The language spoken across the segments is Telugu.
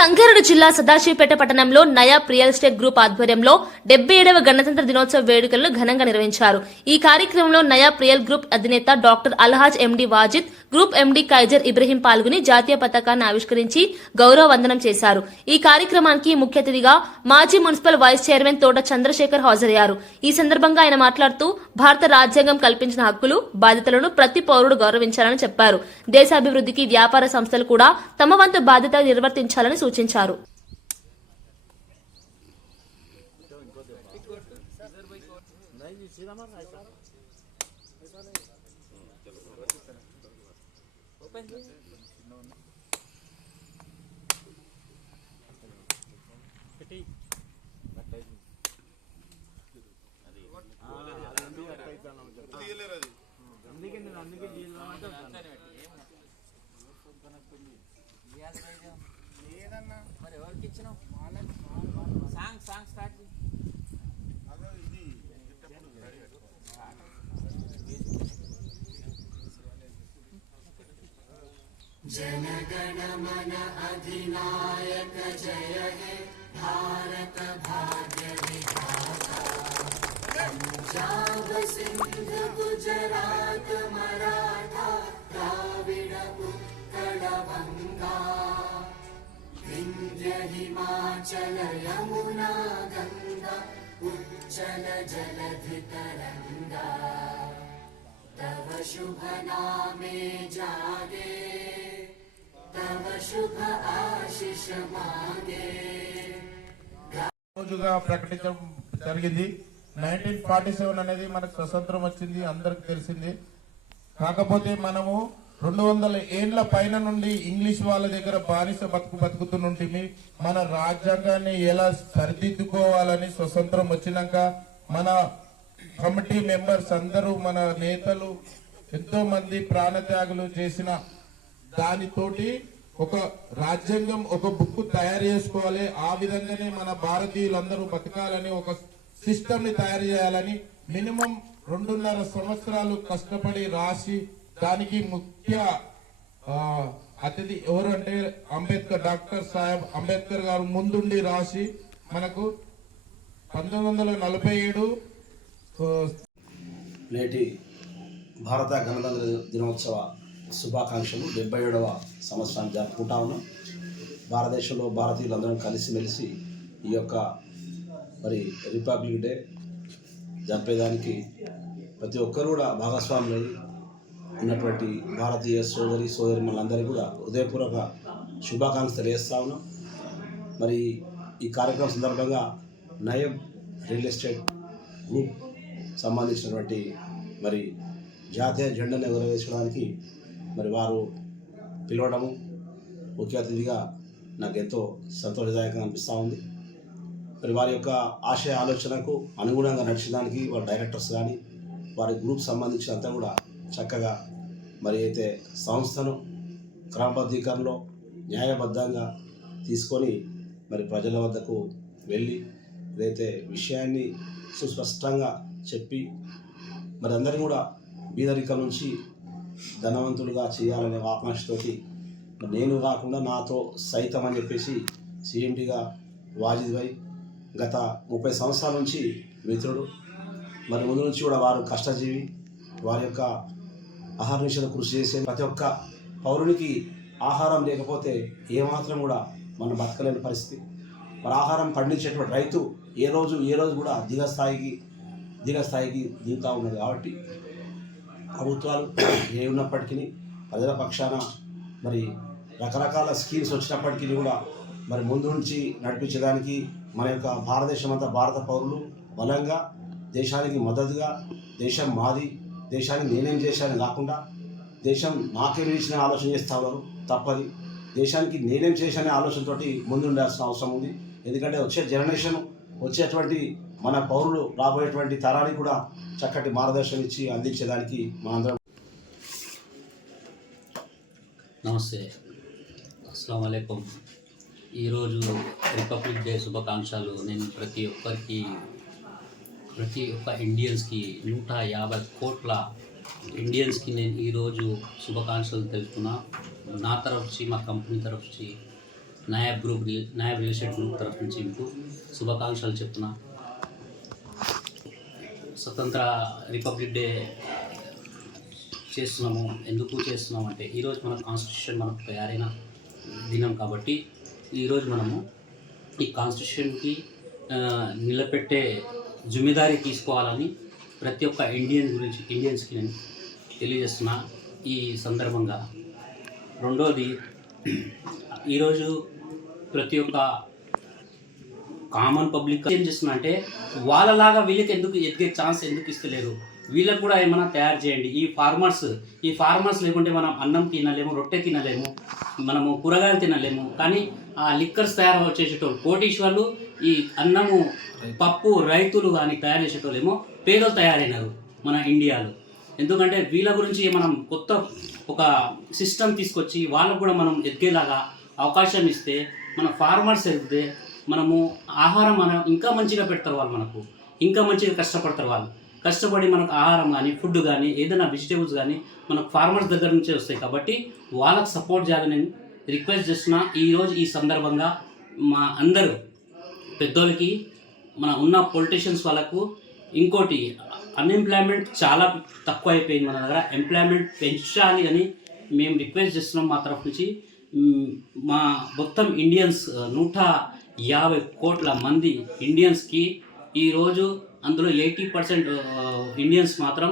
సంగారెడ్డి జిల్లా సదాశివపేట పట్టణంలో నయా రియల్ ఎస్టేట్ గ్రూప్ ఆధ్వర్యంలో 77వ గణతంత్ర దినోత్సవ వేడుకలను ఘనంగా నిర్వహించారు. ఈ కార్యక్రమంలో నయా రియల్ గ్రూప్ అధినేత doctor Alhaj MD Wajid, group MD Kaiser Ibrahim పాల్గొని జాతీయ పతాకాన్ని ఆవిష్కరించి గౌరవ వందనం చేశారు. ఈ కార్యక్రమానికి ముఖ్య అతిథిగా మాజీ మున్సిపల్ వైస్ చైర్మన్ తోట చంద్రశేఖర్ హాజరయ్యారు. ఈ సందర్భంగా ఆయన మాట్లాడుతూ భారత రాజ్యాంగం కల్పించిన హక్కులు, బాధ్యతలను ప్రతి పౌరుడు గౌరవించాలని చెప్పారు. దేశాభివృద్ధికి వ్యాపార సంస్థలు కూడా తమ వంతు బాధ్యత నిర్వర్తించాలని సూచించారు. మరి ఎవరికి ఇచ్చినావు సాంగ్ స్టార్ట్ जनगण मन अधिनायक जय हे भारत भाग्य विधाता पंजाब सिंध गुजरात मराठा द्राविड उत्कल गंगा विंध्य हिमाचल यमुना गंगा उच्चल जलधि तरंगा तव शुभ नामे जागे तव शुभ आशीष मांगे రోజుగా ప్రకటించడం జరిగింది. 1947 అనేది మనకు స్వతంత్రం వచ్చింది, అందరికి తెలిసింది. కాకపోతే మనము 200 ఏండ్ల పైన నుండి ఇంగ్లీష్ వాళ్ళ దగ్గర బానిస బతుకుతుంటే మన రాజ్యాంగాన్ని ఎలా సరిదిద్దుకోవాలని స్వతంత్రం వచ్చినాక మన కమిటీ మెంబర్స్ అందరూ, మన నేతలు ఎంతో మంది ప్రాణత్యాగులు చేసిన దానితోటి ఒక రాజ్యాంగం, ఒక బుక్ తయారు చేసుకోవాలి. ఆ విధంగానే మన భారతీయులందరూ బతకాలని, ఒక సిస్టమ్ ని తయారు చేయాలని మినిమం 2.5 సంవత్సరాలు కష్టపడి రాసి, దానికి ముఖ్య అతిథి ఎవరంటే అంబేద్కర్, డాక్టర్ సాహెబ్ అంబేద్కర్ గారు ముందుండి రాసి మనకు 1947 నేటి భారత గణతంత్ర దినోత్సవ శుభాకాంక్షలు. 77వ సంవత్సరాన్ని జరుపుకుంటా ఉన్నాం. భారతదేశంలో భారతీయులందరం కలిసిమెలిసి ఈ యొక్క రిపబ్లిక్ డే జరిపేదానికి ప్రతి ఒక్కరు కూడా భాగస్వాములై ఉన్నటువంటి భారతీయ సోదరిమణులందరికీ కూడా హృదయపూర్వక శుభాకాంక్షలు తెలియజేస్తా ఉన్నాం. ఈ కార్యక్రమం సందర్భంగా నయా రియల్ ఎస్టేట్ గ్రూప్ సంబంధించినటువంటి జాతీయ జెండాను ఎగురవేసడానికి వారు పిలవడము ముఖ్య అతిథిగా నాకు ఎంతో సంతోషదాయకంగా అనిపిస్తూ ఉంది. వారి యొక్క ఆశయ ఆలోచనకు అనుగుణంగా నడిచడానికి వారి డైరెక్టర్స్ కానీ వారి గ్రూప్ సంబంధించినంతా కూడా చక్కగా అయితే సంస్థను క్రమబద్ధీకరణలో న్యాయబద్ధంగా తీసుకొని ప్రజల వద్దకు వెళ్ళి ఏదైతే విషయాన్ని సుస్పష్టంగా చెప్పి అందరినీ కూడా బీదరికం నుంచి ధనవంతులుగా చేయాలనే ఆకాంక్షతోటి నేను కాకుండా నాతో సైతం అని చెప్పేసి సీఎండీగా వాజిద్ భాయ్ గత 30 సంవత్సరాల నుంచి మిత్రుడు. ముందు నుంచి కూడా వారు కష్టజీవి. వారి యొక్క ఆహార కృషి చేసే ప్రతి ఒక్క పౌరునికి ఆహారం లేకపోతే ఏమాత్రం కూడా మనం బతకలేని పరిస్థితి. ఆహారం పండించేటువంటి రైతు ఏ రోజు కూడా దిగస్థాయికి దిగుతూ ఉన్నది. కాబట్టి ప్రభుత్వాలు ఏ ఉన్నప్పటికీ ప్రజల పక్షాన రకరకాల స్కీమ్స్ వచ్చినప్పటికీ కూడా ముందు నుంచి నడిపించడానికి మన యొక్క భారతదేశం అంతా భారత పౌరులు బలంగా దేశానికి మద్దతుగా, దేశం మాది, దేశానికి నేనేం చేశాను కాకుండా దేశం నాకేమి ఇచ్చిన ఆలోచన చేస్తా ఉన్నారు. తప్పది. దేశానికి నేనేం చేశానే ఆలోచనతో ముందుండాల్సిన అవసరం ఉంది. ఎందుకంటే వచ్చేటువంటి మన పౌరులు రాబోయేటువంటి తరానికి కూడా చక్కటి మార్గదర్శనం ఇచ్చి అందించేదానికి మనందరం. నమస్తే, అస్సలాము అలైకుం. ఈరోజు రిపబ్లిక్ డే శుభాకాంక్షలు నేను ప్రతి ఒక్క ఇండియన్స్కి 150 కోట్ల ఇండియన్స్కి నేను ఈరోజు శుభాకాంక్షలు తెలుపుతున్నా. నా తరఫు నుంచి, మా కంపెనీ తరఫు నుంచి నాయబ్ రియల్ ఎస్టేట్ గ్రూప్ తరఫు నుంచి మీకు శుభాకాంక్షలు చెప్తున్నా. స్వతంత్ర రిపబ్లిక్ డే ఎందుకు చేస్తున్నాము అంటే ఈరోజు మన కాన్స్టిట్యూషన్ మనకు తయారైన దినం కాబట్టి ఈరోజు మనము ఈ కాన్స్టిట్యూషన్కి నిలబెట్టే జిమ్మేదారీ తీసుకోవాలని ప్రతి ఒక్క ఇండియన్స్కి నేను తెలియజేస్తున్నా ఈ సందర్భంగా. రెండోది, ఈరోజు ప్రతి ఒక్క కామన్ పబ్లిక్ ఏం చేస్తున్నా అంటే వాళ్ళలాగా వీళ్ళకి ఎందుకు ఎదిగే ఛాన్స్ ఎందుకు ఇస్తలేరు, వీళ్ళకు కూడా ఏమైనా తయారు చేయండి. ఈ ఫార్మర్స్ లేకుంటే మనం అన్నం తినలేము, రొట్టె తినలేము, మనము కూరగాయలు తినలేము. కానీ ఆ లిక్కర్స్ తయారు చేసేటోళ్ళు కోటీశ్వర్లు, ఈ అన్నము పప్పు రైతులు కానీ తయారు చేసేటోళ్ళు ఏమో పేదలు తయారైనారు మన ఇండియాలో. ఎందుకంటే వీళ్ళ గురించి మనం కొత్త ఒక సిస్టమ్ తీసుకొచ్చి వాళ్ళకు కూడా మనం ఎదిగేలాగా అవకాశం ఇస్తే, మన ఫార్మర్స్ ఎదిగితే మనము ఆహారం ఇంకా మంచిగా పెడతారు వాళ్ళు, మనకు ఇంకా మంచిగా కష్టపడతారు వాళ్ళు. కష్టపడి మనకు ఆహారం కానీ ఫుడ్ కానీ ఏదైనా వెజిటేబుల్స్ కానీ మనకు ఫార్మర్స్ దగ్గర నుంచే వస్తాయి. కాబట్టి వాళ్ళకు సపోర్ట్ చేయాలని నేను రిక్వెస్ట్ చేస్తున్నా. ఈరోజు ఈ సందర్భంగా మా అందరూ పెద్దోళ్ళకి, మన ఉన్న పొలిటీషియన్స్ వాళ్ళకు, ఇంకోటి అన్ఎంప్లాయ్మెంట్ చాలా తక్కువ అయిపోయింది మన దగ్గర, ఎంప్లాయ్మెంట్ పెంచాలి అని మేము రిక్వెస్ట్ చేస్తున్నాం మా తరఫు నుంచి. మా మొత్తం ఇండియన్స్ 150 కోట్ల మంది ఇండియన్స్కి ఈరోజు అందులో 80% ఇండియన్స్ మాత్రం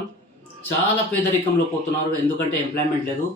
చాలా పేదరికంలో పోతున్నారు. ఎందుకంటే ఎంప్లాయ్మెంట్ లేదు.